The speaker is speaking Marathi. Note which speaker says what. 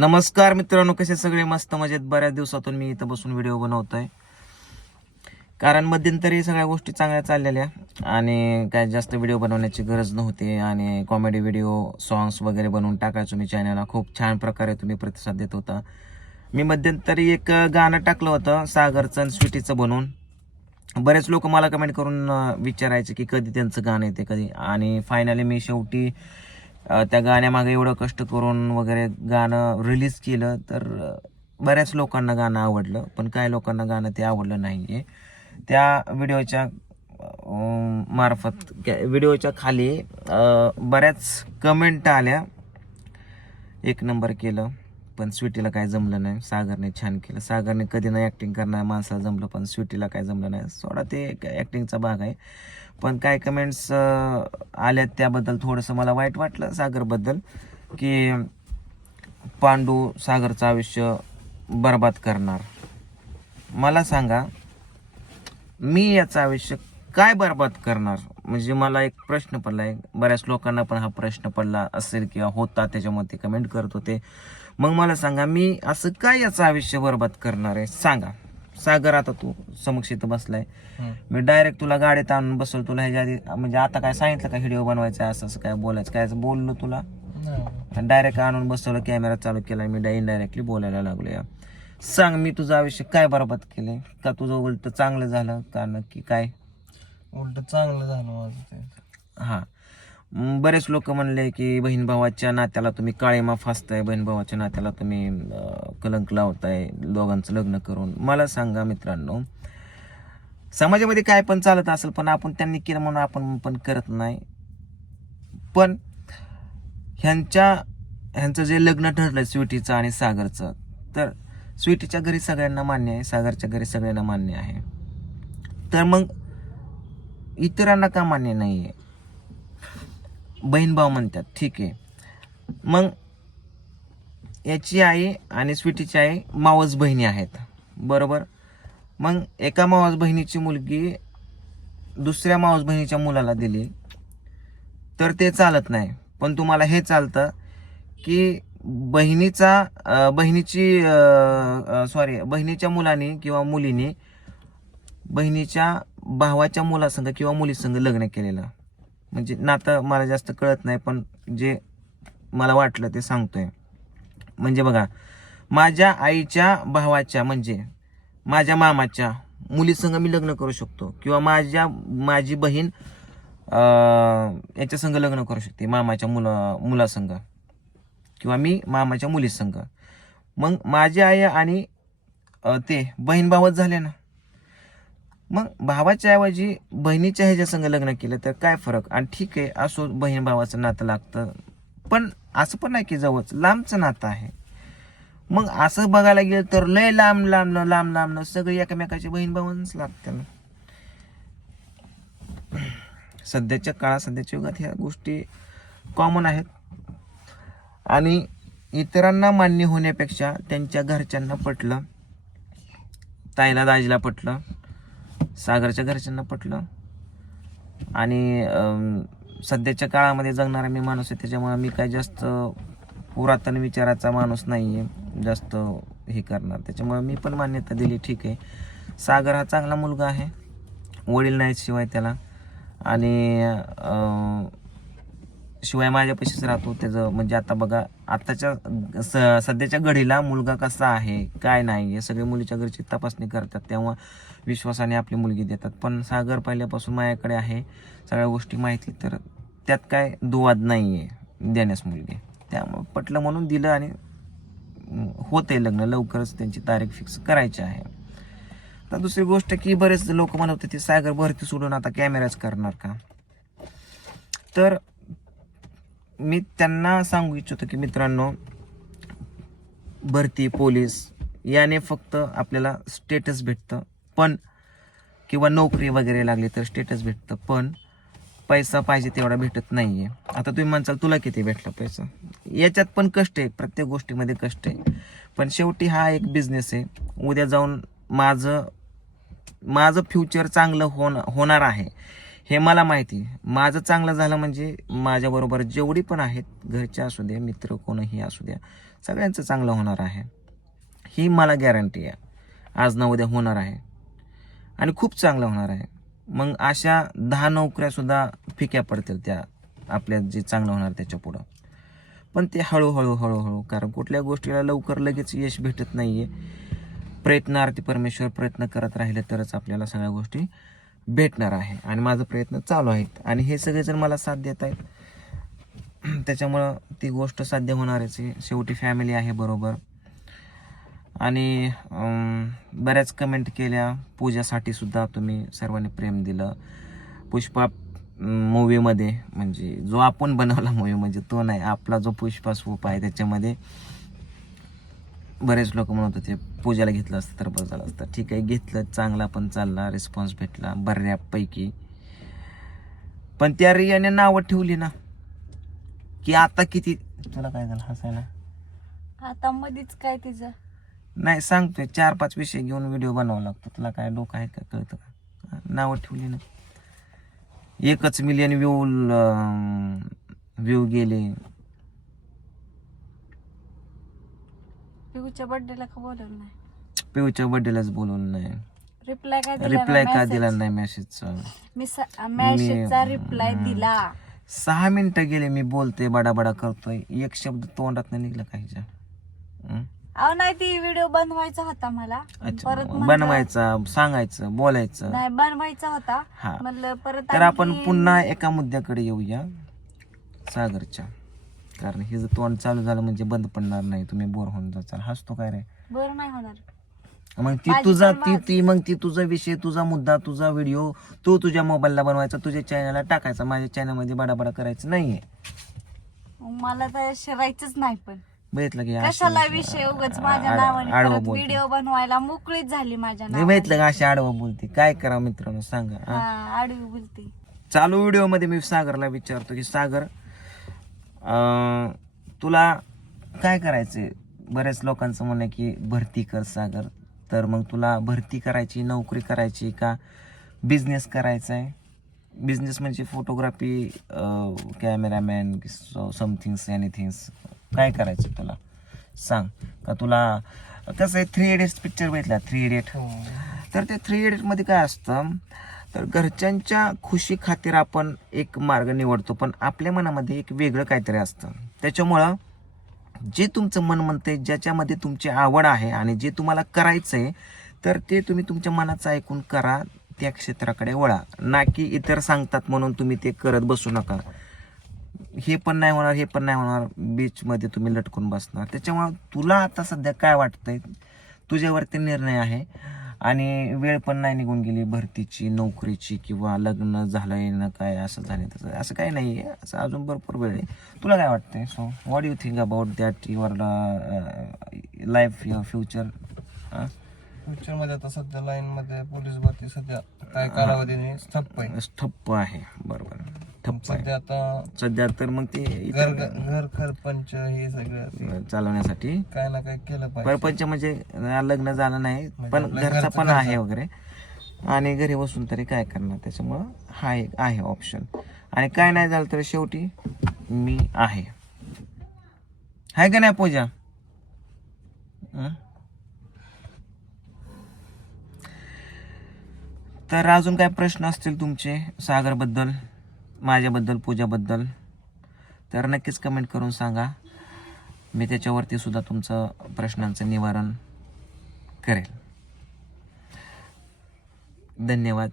Speaker 1: नमस्कार मित्रांनो कसे सगळे? मस्त मजेत. बऱ्याच दिवसातून मी इथं बसून व्हिडिओ बनवतोय. कारण मध्यंतरी सगळ्या गोष्टी चांगल्या चाललेल्या आणि काय जास्त व्हिडिओ बनवण्याची गरज नव्हती आणि कॉमेडी व्हिडिओ सॉंग्स वगैरे बनवून टाकायचो मी चॅनलला खूप छान प्रकारे तुम्ही प्रतिसाद देत होता. मी मध्यंतरी एक गाणं टाकलं होतं सागरचं आणि स्वीटीचं बनवून. बरेच लोक मला कमेंट करून विचारायचे की कधी त्यांचं गाणं येते कधी. आणि फायनली मी शेवटी त्या गाण्यामागे एवढं कष्ट करून वगैरे गाणं रिलीज केलं तर बऱ्याच लोकांना गाणं आवडलं पण काही लोकांना गाणं ते आवडलं नाही आहे त्या व्हिडिओच्या मार्फत व्हिडिओच्या खाली बऱ्याच कमेंट आल्या. एक नंबर केलं. पण स्वीटीला काय जमलं नाही. सागरने छान केलं. सागरने कधी नाही ॲक्टिंग करणार माणसाला जमलं पण स्वीटीला काय जमलं नाही. सोडा ते ॲक्टिंगचा भाग आहे. पण काय कमेंट्स आल्यात त्याबद्दल थोडंसं मला वाईट वाटलं सागरबद्दल की पांडू सागरचं आयुष्य बर्बाद करणार. मला सांगा मी याचं आयुष्य काय बर्बाद करणार? म्हणजे मला एक प्रश्न पडला. आहे बऱ्याच लोकांना पण हा प्रश्न पडला असेल किंवा होता त्याच्यामध्ये कमेंट करत होते. मग मला सांगा मी असं काय याचं आयुष्य बर्बाद करणार आहे? सांगा. सागर आता तू समक्ष इथं बसलाय. मी डायरेक्ट तुला गाडीत आणून बसवलं. तुला ह्याच्या आधी म्हणजे आता काय सांगितलं का? व्हिडिओ बनवायचा असं असं काय बोलायचं? काय बोललो तुला? डायरेक्ट आणून बसवलं कॅमेरा चालू केला मी इनडायरेक्टली बोलायला लागलो या सांग मी तुझं आयुष्य काय बरबाद केलंय? का तुझं उलट चांगलं झालं? का नक्की काय?
Speaker 2: उलट चांगलं झालं माझं ते.
Speaker 1: हां. बरेच लोक म्हणले की बहीण भावाच्या नात्याला तुम्ही काळेमा फासताय बहीण भावाच्या नात्याला तुम्ही कलंक लावताय दोघांचं लग्न करून. मला सांगा मित्रांनो समाजामध्ये काय पण चालत असेल पण आपण त्यांनी केलं म्हणून आपण पण करत नाही. पण ह्यांच्या ह्यांचं जे लग्न ठरलं स्वीटीचं आणि सागरचं तर स्वीटीच्या घरी सगळ्यांना मान्य आहे सागरच्या घरी सगळ्यांना मान्य आहे. तर मग इतरांना का मान्य नाही आहे बहीण भाऊ म्हणतात ठीक आहे. मग याची आई आणि स्वीटीची आई मावस बहिणी आहेत. बरोबर? मग एका मावस बहिणीची मुलगी दुसऱ्या मावस बहिणीच्या मुलाला दिली. तर ते चालत नाही. पण तुम्हाला हे चालतं की बहिणीचा बहिणीची सॉरी बहिणीच्या मुलाने किंवा मुलीने बहिणीच्या भावाच्या मुलासंघ किंवा मुलीसंग लग्न केलेलं. म्हणजे नातं मला जास्त कळत नाही पण जे मला वाटलं ते सांगतोय. म्हणजे बघा माझ्या आईच्या भावाच्या म्हणजे माझ्या मामाच्या मुलीसंग मी लग्न करू शकतो किंवा माझ्या माझी बहीण याच्या संग लग्न करू शकते मामाच्या मुला मुलासंग किंवा मी मामाच्या मुलीसंग. मग माझी आई आणि ते बहीण भावच झाले ना. मग भावाच्या ऐवजी बहिणीच्या ह्याच्या संग लग्न केलं तर काय फरक? आणि ठीक आहे असो बहीण भावाचं नातं लागतं. पण असं पण नाही की जवळच लांबचं नातं आहे. मग असं बघायला गेलं तर लय लांब लांब लांब लांब सगळी एकमेकाचे बहीण भावांच लागतं सध्याच्या काळात सध्याच्या युगात ह्या गोष्टी कॉमन आहेत. आणि इतरांना मान्य होण्यापेक्षा त्यांच्या घरच्यांना पटलं ताईला दाजीला पटलं सागरच्या घरच्यांना पटलं. आणि सध्याच्या काळामध्ये जगणारा मी माणूस आहे त्याच्यामुळे मी काय जास्त पुरातन विचाराचा माणूस नाही आहे जास्त हे करणार. त्याच्यामुळे मी पण मान्यता दिली ठीक आहे. सागर हा चांगला मुलगा आहे वडील नाहीत शिवाय त्याला. आणि शिवाय माझ्यापाशीच राहतो त्याचं म्हणजे आता बघा आत्ताच्या स सध्याच्या घडीला मुलगा कसा आहे काय नाही हे सगळे मुलीच्या घरची तपासणी करतात तेव्हा विश्वासाने आपली मुलगी देतात. पण सागर पहिल्यापासून माझ्याकडे आहे सगळ्या गोष्टी माहिती तर त्यात काय दुवाद नाही आहे देण्यास मुलगी. त्यामुळं पटलं म्हणून दिलं आणि होते लग्न लवकरच त्यांची तारीख फिक्स करायची आहे. तर दुसरी गोष्ट की बरेच लोक म्हणत होते ते सागर भरती सोडून आता कॅमेराच करणार का? तर मी त्यांना सांगू इच्छितो की मित्रांनो भरती पोलीस याने फक्त आपल्याला स्टेटस भेटतं. पण किंवा नोकरी वगैरे लागली तर स्टेटस भेटतं. पण पैसा पाहिजे तेवढा भेटत नाही आहे आता तुम्ही म्हणसाल तुला किती भेटला पैसा? याच्यात पण कष्ट आहे. प्रत्येक गोष्टीमध्ये कष्ट आहे. पण शेवटी हा एक बिझनेस आहे. उद्या जाऊन माझं माझं फ्युचर चांगलं होण होणार आहे. हे मला माहिती माझं चांगलं झालं म्हणजे माझ्याबरोबर जेवढी पण आहेत घरचे असू द्या मित्र कोणही असू द्या सगळ्यांचं चांगलं होणार आहे. ही मला गॅरंटी आहे. आज ना उद्या होणार आहे. आणि खूप चांगलं होणार आहे. मग अशा दहा नोकऱ्यासुद्धा फिक्या पडतील त्या आपल्या जे चांगलं होणार त्याच्या पुढं. पण ते हळूहळू हळूहळू कारण कुठल्या गोष्टीला लवकर लगेच यश भेटत नाही आहे प्रयत्नार्थी परमेश्वर प्रयत्न करत राहिले तरच आपल्याला सगळ्या गोष्टी भेटणार आहे आणि माझा प्रयत्न चालू आहेत. आणि हे सगळेजण मला साथ देत आहेत. त्याच्यामुळं ती गोष्ट साध्य होणारच आहे. शेवटी फॅमिली आहे बरोबर. आणि बऱ्याच कमेंट केल्या. पूजासाठी सुद्धा तुम्ही सर्वांनी प्रेम दिलं. पुष्पा मूवीमध्ये म्हणजे जो आपण बनवला मूवी म्हणजे तो नाही. आपला जो पुष्पा स्वूप आहे त्याच्यामध्ये बरेच लोक म्हणत होते पूजाला घेतलं असतं तर बरं झालं असतं. ठीक आहे घेतलं चांगला पण चालला रिस्पॉन्स भेटला बऱ्यापैकी. पण त्या रियाने नावं ठेवली ना की आता किती तुला काय झालं हसायला?
Speaker 3: आता मधीच काय तिचं?
Speaker 1: नाही सांगतोय चार पाच विषय घेऊन व्हिडिओ बनावा लागतो. तुला काय डोकं आहे का कळतं का? नावं ठेवली ना. एकच मिलियन व्ह्यू व्ह्यू गेले.
Speaker 3: पिऊच्या बर्थडेला का बोलवलं नाही?
Speaker 1: पिऊच्या बर्थडेलाच बोलवलं नाही.
Speaker 3: रिप्लाय काय दिला
Speaker 1: रिप्लाय का? दिला नाही मेसेजचा
Speaker 3: मी मेसेजचा रिप्लाय. दिला.
Speaker 1: सहा मिनिटं गेले मी बोलतोय बडा बडा करतोय. एक शब्द तोंडात नाही निघला काहीच्या हं?
Speaker 3: अहो नाही ती व्हिडिओ बनवायचा होता मला.
Speaker 1: अच्छा
Speaker 3: परत म्हणलं-
Speaker 1: बनवायचा सांगायचं बोलायचं.
Speaker 3: नाही बनवायचा होता.
Speaker 1: हा.
Speaker 3: म्हणलं परत
Speaker 1: तर आपण
Speaker 3: आणखी-
Speaker 1: पुन्हा एका मुद्द्याकडे येऊया सागरच्या. कारण हे जर तोंड चालू झालं म्हणजे बंद पडणार नाही. तुम्ही बोर होऊन जाचाल. हसतो काय रे?
Speaker 3: बरं नाही होणार.
Speaker 1: मग ती
Speaker 3: माझी
Speaker 1: तुझा
Speaker 3: पण
Speaker 1: ती. ती मग ती तुझा विषय तुझा मुद्दा तुझा व्हिडिओ तू तुझ्या मोबाईलला बनवायचा तुझ्या चॅनलला टाकायचा. माझ्या चॅनलमध्ये बडाबडा करायचं नाहीये.
Speaker 3: मला तर शिरायचंच नाही पण.
Speaker 1: बघितलं की अशी-
Speaker 3: कशाला विषय उगाच माझ्या
Speaker 1: आड-
Speaker 3: नावाने
Speaker 1: आडवं
Speaker 3: परत
Speaker 1: बोलते.
Speaker 3: व्हिडिओ बनवायला मोकळीच झाली माझ्या
Speaker 1: बघितलं का अशी आडवं बोलते? काय करावं मित्रांनो सांगा हा?
Speaker 3: आडवी बोलते.
Speaker 1: चालू व्हिडिओमध्ये मी सागरला विचारतो की सागर तुला काय करायचंय? बऱ्याच लोकांचं म्हणणं आहे की भरती कर सागर. तर मग तुला भरती करायची नोकरी करायची का? बिझनेस करायचा आहे बिझनेस म्हणजे फोटोग्राफी कॅमेरामॅन समथिंग्स एनिथिंग्स काय करायचं तुला? सांग. का तुला कसं आहे थ्री इडियट्स पिक्चर भेटला थ्री इडियट
Speaker 2: हो.
Speaker 1: तर ते थ्री इडियटमध्ये काय असतं तर घरच्यांच्या खुशी खातीर आपण एक मार्ग निवडतो पण आपल्या मनामध्ये एक वेगळं काहीतरी असतं. त्याच्यामुळं जे तुमचं मन म्हणते ज्याच्यामध्ये तुमची आवड आहे आणि जे तुम्हाला करायचं आहे तर ते तुम्ही तुमच्या मनाचं ऐकून करा त्या क्षेत्राकडे वळा. ना की इतर सांगतात म्हणून तुम्ही ते करत बसू नका. हे पण नाही होणार हे पण नाही होणार बीचमध्ये तुम्ही लटकून बसणार. त्याच्यामुळं तुला आता सध्या काय वाटतंय? तुझ्यावरती निर्णय आहे. आणि वेळ पण नाही निघून गेली भरतीची नोकरीची किंवा लग्न झालंय ना काय असं झालं तसं असं काही नाही आहे. असं अजून भरपूर वेळ आहे. तुला काय वाटतंय? So what you think about that your life your future
Speaker 2: फ्युचरमध्ये आता सध्या लाईन मध्ये पोलीस भरती सध्या काय कालावधीने ठप्प आहे.
Speaker 1: ठप्प आहे. बरोबर. ठप्प आहे
Speaker 2: सध्या आता
Speaker 1: सध्या तर मग ते
Speaker 2: घर
Speaker 1: इतर
Speaker 2: घर खरपंच हे सगळं ते
Speaker 1: चालवण्यासाठी.
Speaker 2: काय ना काय केलं पाहिजे.
Speaker 1: परपंच म्हणजे लग्न झालं नाही
Speaker 2: म्हणजे
Speaker 1: पण
Speaker 2: आपल्या
Speaker 1: घरचा
Speaker 2: घरचं-
Speaker 1: पण आहे. वगैरे. आणि घरी बसून तरी काय करणार? त्याच्यामुळं हा एक आहे ऑप्शन आणि काय नाही झालं तर शेवटी मी आहे. आहे का नाही पूजा? हं? तर अजून काय प्रश्न असतील तुमचे सागरबद्दल? माझ्याबद्दल पूजाबद्दल तर नक्कीच कमेंट करून सांगा. मी त्याच्यावरती सुद्धा तुमचं प्रश्नांचं निवारण करेल. धन्यवाद.